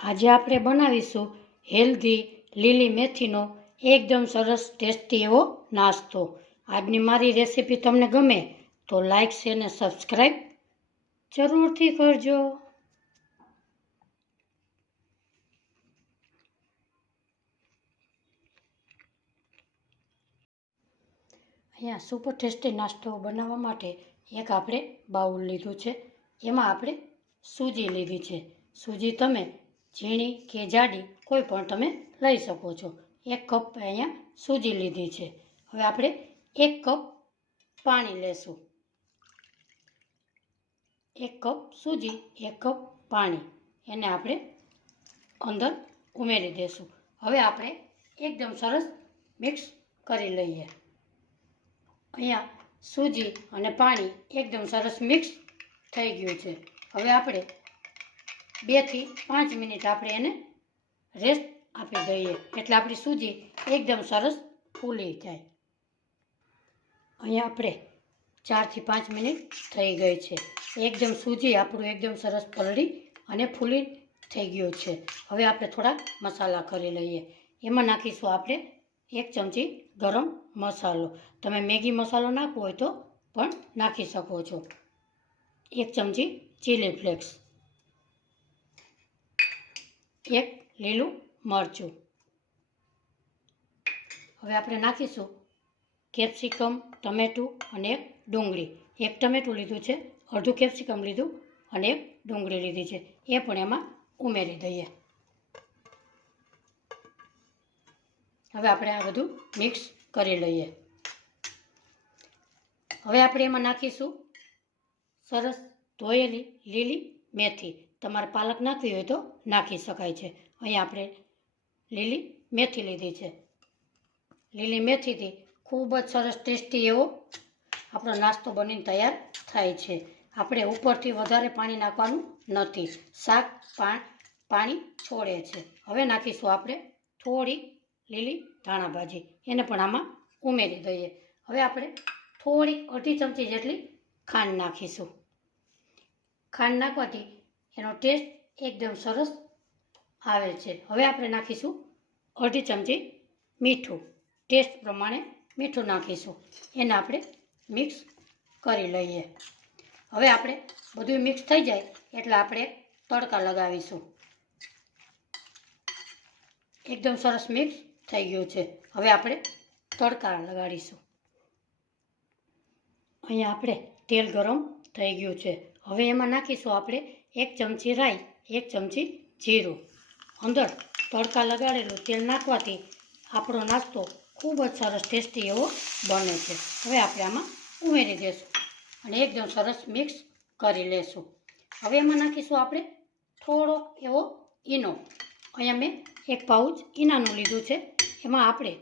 આજે આપણે બનાવીશું હેલ્ધી લીલી મેથીનો એકદમ સરસ ટેસ્ટી એવો નાસ્તો। આજની મારી રેસીપી તમને ગમે તો લાઈક શેર અને સબસ્ક્રાઈબ જરૂરથી કરજો। અહીંયા સુપર ટેસ્ટી નાસ્તો બનાવવા માટે એક આપણે બાઉલ લીધું છે, એમાં આપણે સૂજી લીધી છે। સૂજી તમે ઝીણી કે જાડી કોઈ પણ તમે લઈ શકો છો। 1 કપ અહીંયા સૂજી લીધી છે। હવે આપણે 1 કપ પાણી લેશું। 1 કપ સૂજી 1 કપ પાણી એને આપણે અંદર ઉમેરી દેશું। હવે આપણે એકદમ સરસ મિક્સ કરી લઈએ। અહીંયા સૂજી અને પાણી એકદમ સરસ મિક્સ થઈ ગયું છે। હવે આપણે 2 થી 5 મિનિટ આપણે એને રેસ્ટ આપી દઈએ એટલે આપણી સૂજી એકદમ સરસ ફૂલી જાય। અહીંયા આપણે 4 થી 5 મિનિટ થઈ ગઈ છે। એકદમ સૂજી આપણું એકદમ સરસ પલળી અને ફૂલી થઈ ગયું છે। હવે આપણે થોડા મસાલા કરી લઈએ। એમાં નાખીશું આપણે 1 ચમચી ગરમ મસાલો। તમે મેગી મસાલો નાખવો હોય તો પણ નાખી શકો છો। 1 ચમચી ચીલી ફ્લેક્સ, 1 લીલું મરચું। હવે આપણે નાખીશું કેપ્સિકમ, ટમેટું અને 1 ડુંગળી। 1 ટમેટું લીધું છે, અડધું કેપ્સિકમ લીધું અને 1 ડુંગળી લીધી છે, એ પણ એમાં ઉમેરી દઈએ। હવે આપણે આ બધું મિક્સ કરી લઈએ। હવે આપણે એમાં નાખીશું સરસ ધોયેલી લીલી મેથી। તમારે પાલક નાખવી હોય તો નાખી શકાય છે। અહીં આપણે લીલી મેથી લીધી છે। લીલી મેથીથી ખૂબ જ સરસ ટેસ્ટી એવો આપણો નાસ્તો બનીને તૈયાર થાય છે। આપણે ઉપરથી વધારે પાણી નાખવાનું નથી, શાક પાણી છોડે છે। હવે નાખીશું આપણે થોડી લીલી ધાણા ભાજી, એને પણ આમાં ઉમેરી દઈએ। હવે આપણે થોડી અડધી ચમચી જેટલી ખાંડ નાખીશું। ખાંડ નાખવાથી એનો ટેસ્ટ એકદમ સરસ આવે છે। હવે આપણે નાખીશું અડધી ચમચી મીઠું, ટેસ્ટ પ્રમાણે મીઠું નાખીશું। એને આપણે મિક્સ કરી લઈએ। હવે આપણે બધું મિક્સ થઈ જાય એટલે આપણે તડકા લગાવીશું। એકદમ સરસ મિક્સ થઈ ગયું છે। હવે આપણે તડકા લગાડીશું। અહીંયા આપણે તેલ ગરમ થઈ ગયું છે। હવે એમાં નાખીશું આપણે 1 ચમચી રાઈ, 1 ચમચી જીરું। અંદર તડકા લગાડેલું તેલ નાખવાથી આપણો નાસ્તો ખૂબ જ સરસ ટેસ્ટી એવો બને છે। હવે આપણે આમાં ઉમેરી દઈશું અને એકદમ સરસ મિક્સ કરી લેશું। હવે એમાં નાખીશું આપણે થોડો એવો ઈનો। અહીંયા મેં 1 પાઉચ ઈનાનું લીધું છે, એમાં આપણે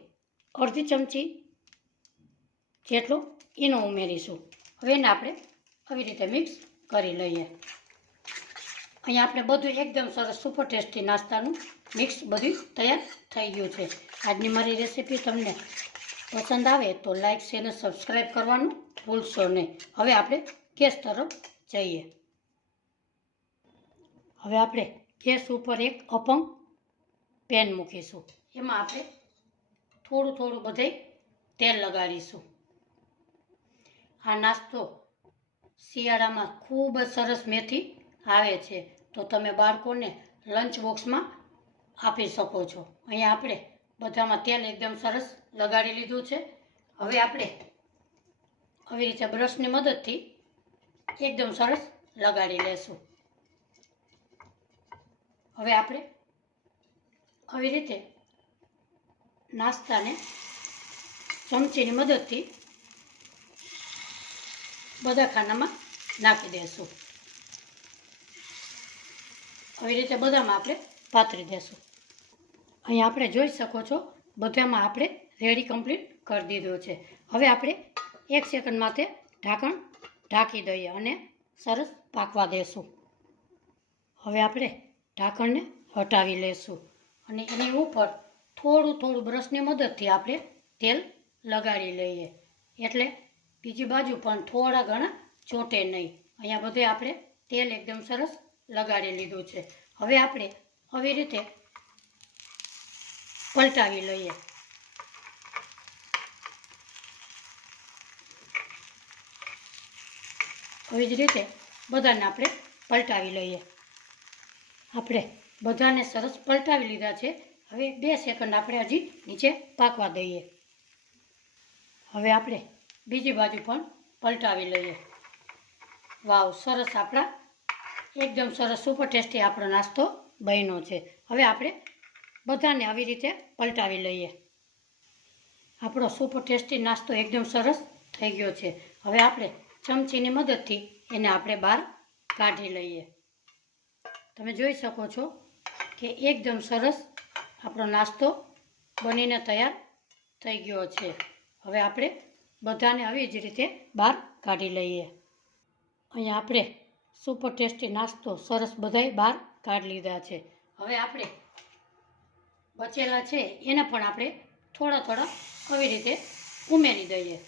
અડધી ચમચી જેટલો ઈનો ઉમેરીશું। હવે એને આપણે આવી રીતે મિક્સ કરી લઈએ। અહીંયા આપણે બધું એકદમ સરસ સુપર ટેસ્ટી નાસ્તાનું મિક્સ બધું તૈયાર થઈ ગયું છે। આજની મારી રેસીપી તમને પસંદ આવે તો લાઈક શેર અને સબસ્ક્રાઈબ કરવાનું ભૂલશો નહીં। હવે આપણે ગેસ તરફ જઈએ। હવે આપણે ગેસ ઉપર 1 અપંગ પેન મૂકીશું। એમાં આપણે થોડું બધે તેલ લગાડીશું। આ નાસ્તો શિયાળામાં ખૂબ જ સરસ મેથી આવે છે, તો તમે બાળકોને લંચ બોક્સમાં આપી શકો છો। અહીંયા આપણે બધામાં તેલ એકદમ સરસ લગાડી લીધું છે। હવે આપણે આવી રીતે બ્રશની મદદથી એકદમ સરસ લગાડી લેશું। હવે આપણે આવી રીતે નાસ્તાને ચમચીની મદદથી બધા ખાનામાં નાખી દઈશું। આવી રીતે બધામાં આપણે પાથરી દઈશું। અહીંયા આપણે જોઈ શકો છો બધામાં આપણે રેડી કમ્પ્લીટ કરી દીધો છે। હવે આપણે 1 સેકન્ડ માટે ઢાંકણ ઢાંકી દઈએ અને સરસ પાકવા દેશું। હવે આપણે ઢાંકણને હટાવી લેશું અને એની ઉપર થોડું બ્રશની મદદથી આપણે તેલ લગાડી લઈએ એટલે બીજી બાજુ પણ થોડા ઘણા ચોટે નહીં। અહીંયા બધે આપણે તેલ એકદમ સરસ લગાડી લીધું છે। હવે આપણે આવી રીતે પલટાવી લઈએ. આવી જ રીતે બધાને આપણે પલટાવી લઈએ. આપણે બધાને સરસ પલટાવી લીધા છે. હવે 2 સેકન્ડ આપણે હજી નીચે પાકવા દઈએ. હવે આપણે બીજી બાજુ પણ પલટાવી લઈએ. વાવ, સરસ, આપણા એકદમ સરસ સુપર ટેસ્ટી આપણો નાસ્તો બન્યો છે. હવે આપણે બધાને આવી રીતે પલટાવી લઈએ. આપણો સુપર ટેસ્ટી નાસ્તો એકદમ સરસ થઈ ગયો છે. હવે આપણે ચમચીની મદદથી એને આપણે બહાર કાઢી લઈએ. તમે જોઈ શકો છો કે એકદમ સરસ આપણો નાસ્તો બનીને તૈયાર થઈ ગયો છે. હવે આપણે બધાને આવી જ રીતે બહાર કાઢી લઈએ. અહીંયા આપણે સુપર ટેસ્ટી નાસ્તો સરસ બધાય બહાર કાઢી લીધા છે. હવે આપણે બચેલા છે એને પણ આપણે થોડા આવી રીતે ઉમેરી દઈએ.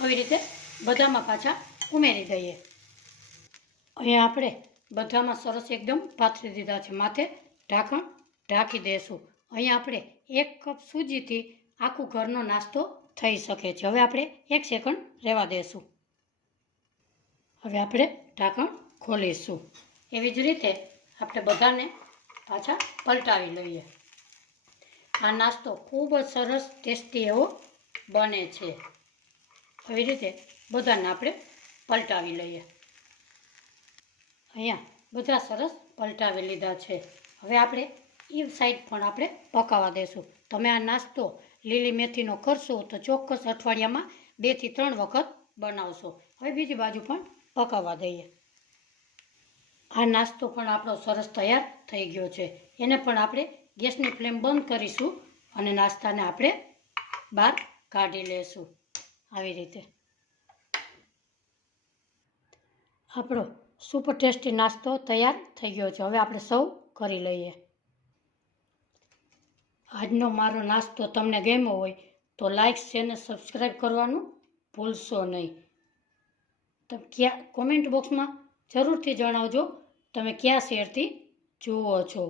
આવી રીતે બધામાં પાછા ઉમેરી દઈએ. અહીંયા આપણે બધામાં સરસ એકદમ પાથરી દીધા છે. માથે ઢાંકણ ઢાંકી દઈશું. અહીંયા આપણે 1 કપ સૂજીથી આખું ઘરનો નાસ્તો થઈ શકે છે. હવે આપણે 1 સેકન્ડ રહેવા દઈશું. હવે આપણે ઢાંકણ ખોલીશું. એવી જ રીતે આપણે બધાને પાછા પલટાવી લઈએ. આ નાસ્તો ખૂબ જ સરસ ટેસ્ટી એવો બને છે. આવી રીતે બધાને આપણે પલટાવી લઈએ. અહીંયા બધા સરસ પલટાવી લીધા છે. હવે આપણે એ સાઈડ પણ આપણે પકાવવા દઈશું. તમે આ નાસ્તો લીલી મેથીનો કરશો તો ચોક્કસ અઠવાડિયામાં 2 થી 3 વખત બનાવશો. હવે બીજી બાજુ પણ પકાવવા દઈએ. આ નાસ્તો પણ આપણો સરસ તૈયાર થઈ ગયો છે. એને પણ આપણે ગેસની ફ્લેમ બંધ કરીશું અને નાસ્તાને આપણે બહાર કાઢી લઈશું. આવી રીતે આપણો સુપર ટેસ્ટી નાસ્તો તૈયાર થઈ ગયો છે. હવે આપણે સર્વ કરી લઈએ. આજનો મારો નાસ્તો તમને ગમ્યો હોય તો લાઈક, શેર અને સબસ્ક્રાઈબ કરવાનું ભૂલશો નહીં. તમે કોમેન્ટ બોક્સમાં જરૂરથી જણાવજો તમે કયા શહેરથી જુઓ છો.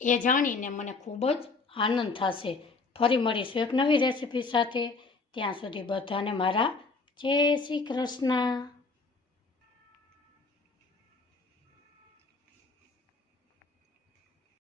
એ જાણીને મને ખૂબ જ આનંદ થશે. ફરી મળીશું એક નવી રેસીપી સાથે. ત્યાં સુધી બધાને મારા જય શ્રી કૃષ્ણ.